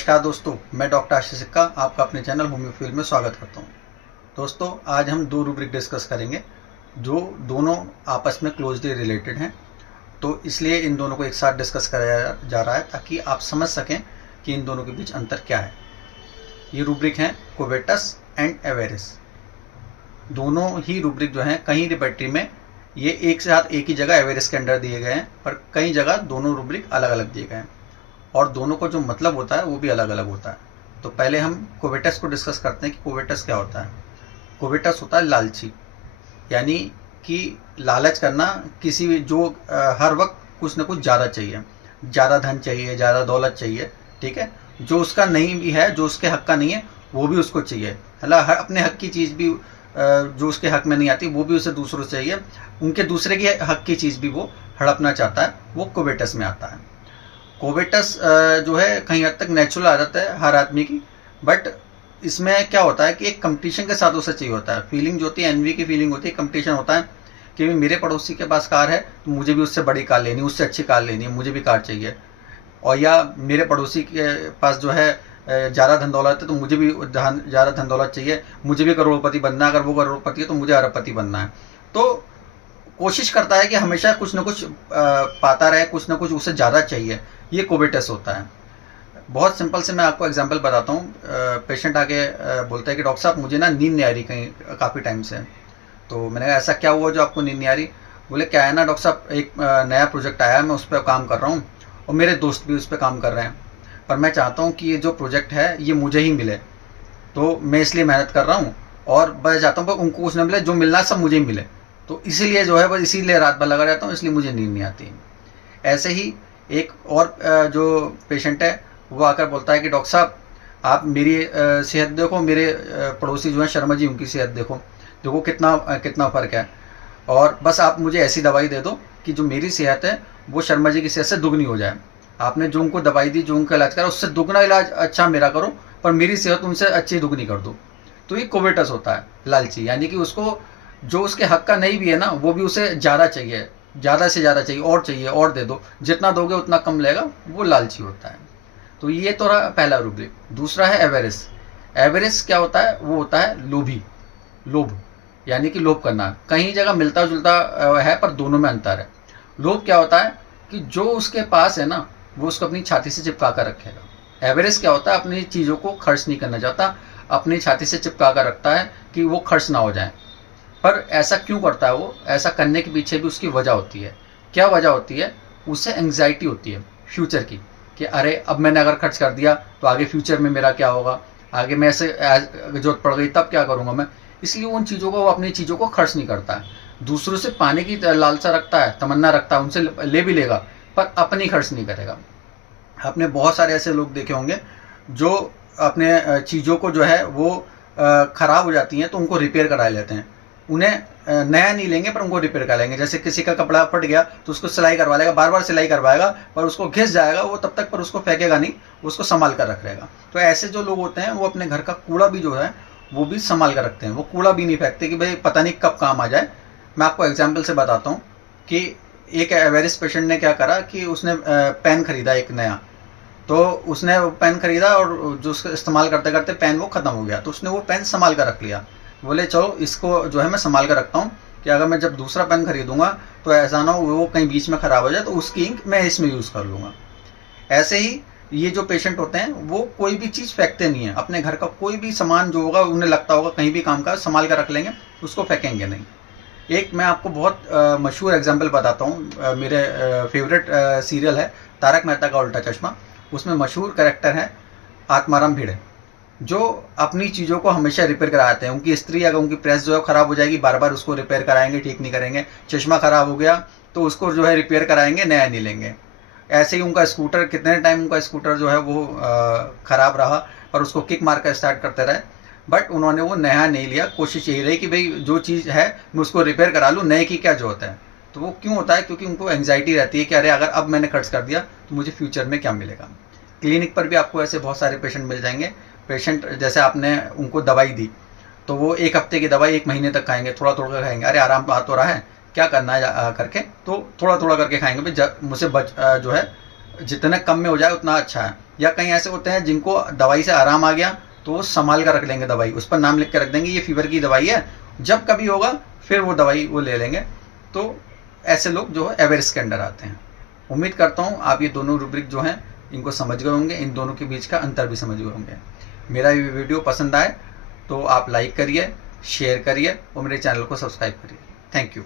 नमस्कार दोस्तों, मैं डॉक्टर आशीष सिक्का आपका अपने चैनल होम्योफील में स्वागत करता हूं। दोस्तों, आज हम दो रूब्रिक डिस्कस करेंगे जो दोनों आपस में क्लोजली रिलेटेड हैं। तो इसलिए इन दोनों को एक साथ डिस्कस कराया जा रहा है ताकि आप समझ सकें कि इन दोनों के बीच अंतर क्या है। ये रूब्रिक हैं कोवेटस एंड एवेरिस। दोनों ही रूब्रिक जो हैं कहीं रिपेट्री में ये एक साथ एक ही जगह एवेरिस के अंडर दिए गए हैं, पर कई जगह दोनों रूब्रिक अलग अलग दिए गए हैं और दोनों को जो मतलब होता है वो भी अलग अलग होता है। तो पहले हम कोवेटस को डिस्कस करते हैं कि कोवेटस क्या होता है। कोवेटस होता है लालची, यानी कि लालच करना, किसी भी जो हर वक्त कुछ ना कुछ ज़्यादा चाहिए, ज़्यादा धन चाहिए, ज़्यादा दौलत चाहिए, ठीक है। जो उसका नहीं भी है, जो उसके हक का नहीं है वो भी उसको चाहिए, है अपने हक की चीज़ भी जो उसके हक में नहीं आती वो भी उसे दूसरों से चाहिए, उनके दूसरे के हक की चीज़ भी वो हड़पना चाहता है, वो कोवेटस में आता है। कोवेटस जो है कहीं हद तक नेचुरल आदत है हर आदमी की, बट इसमें क्या होता है कि एक कंपटीशन के साथ उसे चाहिए होता है। फीलिंग जो होती है, एनवी की फीलिंग होती है, कंपटीशन होता है कि मेरे पड़ोसी के पास कार है तो मुझे भी उससे बड़ी कार लेनी है, उससे अच्छी कार लेनी है, मुझे भी कार चाहिए। और या मेरे पड़ोसी के पास जो है ज़्यादा धन दौलत है तो मुझे भी ज़्यादा धन दौलत चाहिए, मुझे भी करोड़पति बनना है, अगर वो करोड़पति है तो मुझे अरबपति बनना है। तो कोशिश करता है कि हमेशा कुछ ना कुछ पाता रहे, कुछ ना कुछ उसे ज़्यादा चाहिए। ये कोवेटस होता है। बहुत सिंपल से मैं आपको एग्जांपल बताता हूँ। पेशेंट आके बोलता है कि डॉक्टर साहब मुझे ना नींद नहीं आ रही कहीं काफ़ी टाइम से। तो मैंने कहा ऐसा क्या हुआ जो आपको नींद नहीं आ रही? बोले क्या है ना डॉक्टर साहब, एक नया प्रोजेक्ट आया है, मैं उस पर काम कर रहा हूँ और मेरे दोस्त भी उस पर काम कर रहे हैं, पर मैं चाहता हूँ कि ये जो प्रोजेक्ट है ये मुझे ही मिले, तो मैं इसलिए मेहनत कर रहा हूँ और मैं चाहता हूँ उनको कुछ न मिले, जो मिलना सब मुझे ही मिले। तो इसीलिए जो है बस इसीलिए रात भर लगा रहता हूँ, इसलिए मुझे नींद नहीं आती। ऐसे ही एक और जो पेशेंट है वो आकर बोलता है कि डॉक्टर साहब आप मेरी सेहत देखो, मेरे पड़ोसी जो हैं शर्मा जी, उनकी सेहत देखो, देखो कितना कितना फ़र्क है, और बस आप मुझे ऐसी दवाई दे दो कि जो मेरी सेहत है वो शर्मा जी की सेहत से दुगनी हो जाए। आपने जो उनको दवाई दी, जो उनका इलाज करा, उससे दुगना इलाज अच्छा मेरा करो, पर मेरी सेहत उनसे अच्छी दुगनी कर दो। तो ये कोवेटस होता है, लालची, यानी कि उसको जो उसके हक का नहीं भी है ना वो भी उसे ज़्यादा चाहिए, ज़्यादा से ज़्यादा चाहिए, और चाहिए और दे दो, जितना दोगे उतना कम लेगा, वो लालची होता है। तो ये तो रहा पहला रूब्रिक। दूसरा है एवेरिस। एवेरिस क्या होता है? वो होता है लोभी, लोभ, यानी कि लोभ करना। कहीं जगह मिलता जुलता है पर दोनों में अंतर है। लोभ क्या होता है कि जो उसके पास है ना वो उसको अपनी छाती से चिपका कर रखेगा। एवेरिस क्या होता है? अपनी चीज़ों को खर्च नहीं करना चाहता, अपनी छाती से चिपका कर रखता है कि वो खर्च ना हो जाए। पर ऐसा क्यों करता है वो? ऐसा करने के पीछे भी उसकी वजह होती है। क्या वजह होती है? उसे एंग्जाइटी होती है फ्यूचर की, कि अरे अब मैंने अगर खर्च कर दिया तो आगे फ्यूचर में मेरा क्या होगा, आगे मैं ऐसे जरूरत पड़ गई तब क्या करूँगा मैं। इसलिए उन चीज़ों को, वो अपनी चीज़ों को खर्च नहीं करता है। दूसरों से पाने की लालसा रखता है, तमन्ना रखता है, उनसे ले भी लेगा पर अपनी खर्च नहीं करेगा। आपने बहुत सारे ऐसे लोग देखे होंगे जो अपने चीज़ों को जो है वो ख़राब हो जाती हैं तो उनको रिपेयर करा लेते हैं। उन्हें नया नहीं लेंगे पर उनको रिपेयर करा लेंगे। जैसे किसी का कपड़ा फट गया तो उसको सिलाई करवा लेगा, बार बार सिलाई करवाएगा, पर उसको घिस जाएगा वो तब तक, पर उसको फेंकेगा नहीं, उसको संभाल कर रख रहेगा। तो ऐसे जो लोग होते हैं वो अपने घर का कूड़ा भी जो है वो भी संभाल कर रखते हैं। वो कूड़ा भी नहीं फेंकते कि भाई पता नहीं कब काम आ जाए। मैं आपको एग्जाम्पल से बताता हूँ कि एक एवेरिस पेशेंट ने क्या करा कि उसने पेन खरीदा एक नया। तो उसने पेन खरीदा और जो उसका इस्तेमाल करते करते पेन वो ख़त्म हो गया, तो उसने वो पेन संभाल कर रख लिया। बोले चलो इसको जो है मैं संभाल कर रखता हूँ कि अगर मैं जब दूसरा पेन खरीदूंगा तो ऐसा ना हो वो कहीं बीच में ख़राब हो जाए, तो उसकी इंक मैं इसमें यूज़ कर लूँगा। ऐसे ही ये जो पेशेंट होते हैं वो कोई भी चीज़ फेंकते नहीं है। अपने घर का कोई भी सामान जो होगा, उन्हें लगता होगा कहीं भी काम का, संभाल कर रख लेंगे, उसको फेंकेंगे नहीं। एक मैं आपको बहुत मशहूर एग्जाम्पल बताता हूँ। मेरे फेवरेट सीरियल है तारक मेहता का उल्टा चश्मा। उसमें मशहूर कैरेक्टर है आत्माराम भिड़े, जो अपनी चीज़ों को हमेशा रिपेयर कराते हैं। उनकी स्त्री, अगर उनकी प्रेस जो है ख़राब हो जाएगी, बार बार उसको रिपेयर कराएंगे, ठीक नहीं करेंगे। चश्मा ख़राब हो गया तो उसको जो है रिपेयर कराएंगे, नया नहीं लेंगे। ऐसे ही उनका स्कूटर, कितने टाइम उनका स्कूटर जो है वो ख़राब रहा पर उसको किक मार कर स्टार्ट करते रहे, बट उन्होंने वो नया नहीं लिया। कोशिश यही रही कि भाई जो चीज़ है मैं उसको रिपेयर करा लूँ, नए की क्या जरूरत है। तो वो क्यों होता है? क्योंकि उनको एंग्जाइटी रहती है कि अरे अगर अब मैंने खर्च कर दिया तो मुझे फ्यूचर में क्या मिलेगा। क्लिनिक पर भी आपको ऐसे बहुत सारे पेशेंट मिल जाएंगे। पेशेंट जैसे आपने उनको दवाई दी तो वो एक हफ्ते की दवाई 1 महीने तक खाएंगे, थोड़ा थोड़ा खाएंगे। अरे आराम तो आ तो रहा है, क्या करना है करके, तो थोड़ा थोड़ा करके खाएंगे। भाई मुझसे जो है जितने कम में हो जाए उतना अच्छा है। या कहीं ऐसे होते हैं जिनको दवाई से आराम आ गया तो वो संभाल कर रख लेंगे दवाई, उस पर नाम लिख के रख देंगे ये फीवर की दवाई है, जब कभी होगा फिर वो दवाई वो ले लेंगे। तो ऐसे लोग जो है एवरेज के अंडर आते हैं। उम्मीद करता हूँ आप ये दोनों रूब्रिक जो हैं इनको समझ गए होंगे, इन दोनों के बीच का अंतर भी समझ गए होंगे। मेरा ये वीडियो पसंद आए तो आप लाइक करिए, शेयर करिए और मेरे चैनल को सब्सक्राइब करिए। Thank you.